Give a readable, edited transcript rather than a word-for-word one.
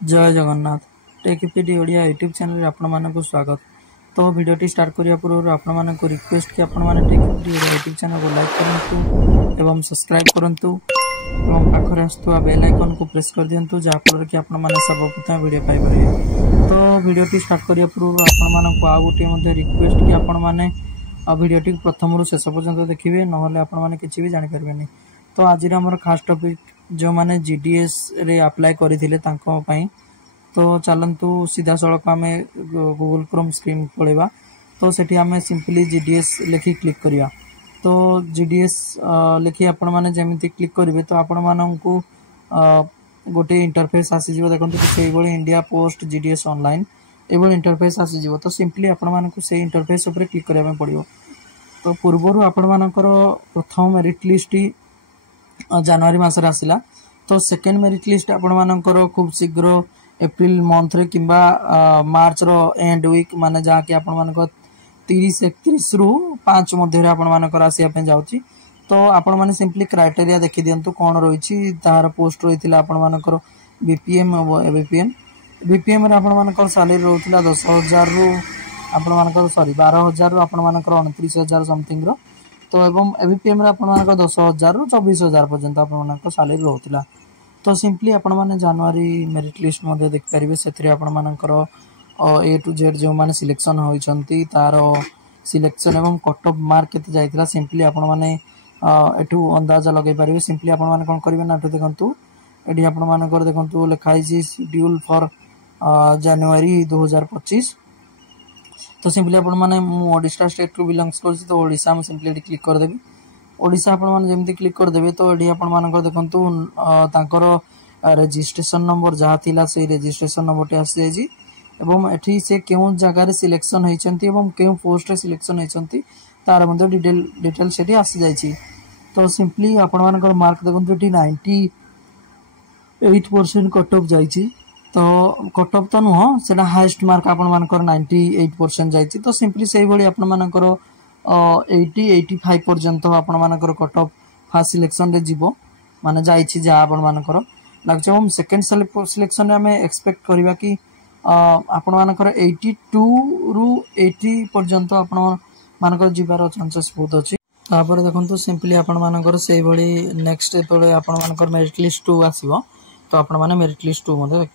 जय Jagannath टेकपीडी Odia YouTube channel आपको स्वागत। तो वीडियो स्टार्ट करिया पूर्व आपको रिक्वेस्ट कि आपण मैंने टेकपीडी ओडिया यूट्यूब चैनल को लाइक करंतु एवं सब्सक्राइब करंतु एवं पाखरे आसुवा बेल आइकन को प्रेस कर दियंतु जाफल कि आपण मैंने सर्वप्रथम वीडियो पाई परिबे। तो वीडियो स्टार्ट करिया पूर्व आपको आ गोटे रिक्वेस्ट कि आपण मैंने वीडियो प्रथम रु शेष पर्यंत देखिए नहले आपण मैंने किसी भी जानि परिबेनी। तो आज आमर खास टॉपिक जो मैंने जीडीएस रे अप्लाई करथिले तांको पई। तो चलतु सीधा सड़क आम गूगल क्रोम स्क्रीन पड़ेगा। तो सेठी आम सिंपली जीडीएस लिखी क्लिक करिया। तो जीडीएस लिखी आपण माने जेमिति क्लिक करिवे तो आपण माननकु गोटे इंटरफेस आसीजिवो। देखंतु सेही भली इंडिया पोस्ट जीडीएस ऑनलाइन एबल इंटरफेस आसीजिवो। तो सिंपली आपण माननकु सेही इंटरफेस ऊपर क्लिक करिया पड़िवो। तो पूर्वरु आपण मानकर प्रथम मेरिट लिस्ट जनवरी मास आसला। तो सेकेंड मेरिट लिस्ट आपण मानकर खूब शीघ्र एप्रिल मंथ रे किंबा मार्च रो एंड वीक माने जहा कि आपण मानकर 30-31 रु 5 मध्य रे आपण मानकर आसिया पे जाउची। तो आपण माने सिंपली क्राइटेरिया देखि दियंतु कोन रहिछि तार पोस्ट रहितिला आपण मानकर बीपीएम एबीपीएम बीपीएम रे आपण मानकर सैलरी रहितिला 10,000 रु आपण मानकर सॉरी 12,000 रु आपण मानकर 29,000 समथिंग रो। तो एवं एबीपीएम रे आपण मानकर 10,000 रु 24,000 पर्यंत आपण मानकर सैलरी रहितिला। तो सिंपली आपण माने जनवरी मेरिट लिस्ट मध्ये देख परिबे। सेथरे आपण मानकर ए टू जेड जो माने सिलेक्शन होइचंती तार सिलेक्शन एवं कट ऑफ मार्क केते जाइतिला सिंपली आपण माने एटू अंदाजा लगे परिबे। सिंपली आपण माने कोन करिवे ना देखंतु एडी आपण मानकर देखंतु लिखाई छी शेड्यूल फॉर जनवरी 2025। तो सिंपली आपण माने मु ओडिशा स्टेट रु बिलोंग्स करछि। तो ओडिशा में सिंपली क्लिक कर देबी। ओडिशा आपण माने जेमति क्लिक कर देबे तो एडी आपण मानकर देखंतु तांकर रजिस्ट्रेशन नंबर जहा थिला से रजिस्ट्रेशन नंबर टे आसी जायछि एवं एठी से केउ जगह रे सिलेक्शन होइचंती एवं केउ पोस्ट रे सिलेक्शन होइचंती तार मध्ये डिटेल सेठी आसी जायछि। तो सिंपली आपण मानकर मार्क देखंतु एठी 98% कट ऑफ जायछि। तो कट ऑफ तो नुह सेटा हाईएस्ट मार्क आपण मानकर 98% जायछि। तो सिंपली सेही भली आपण मानकर 80-85 पर्यंत आपण मानकर कट ऑफ फर्स्ट सिलेक्शन रे जीवो माने जायछि जा आपण मानकर लागछ। हम सेकंड सिलेक्शन रे हमें एक्सपेक्ट करबा कि आपण मानकर 82 रु 80 पर्यंत आपण मानकर जीवार चांसेस बहुत अछि। तापर देखंतु सिंपली आपण मानकर सेही भली नेक्स्ट एपले आपण मानकर मेरिट लिस्ट 2 आसीबो। तो आपण माने मेरिट लिस्ट 2 मध्ये देख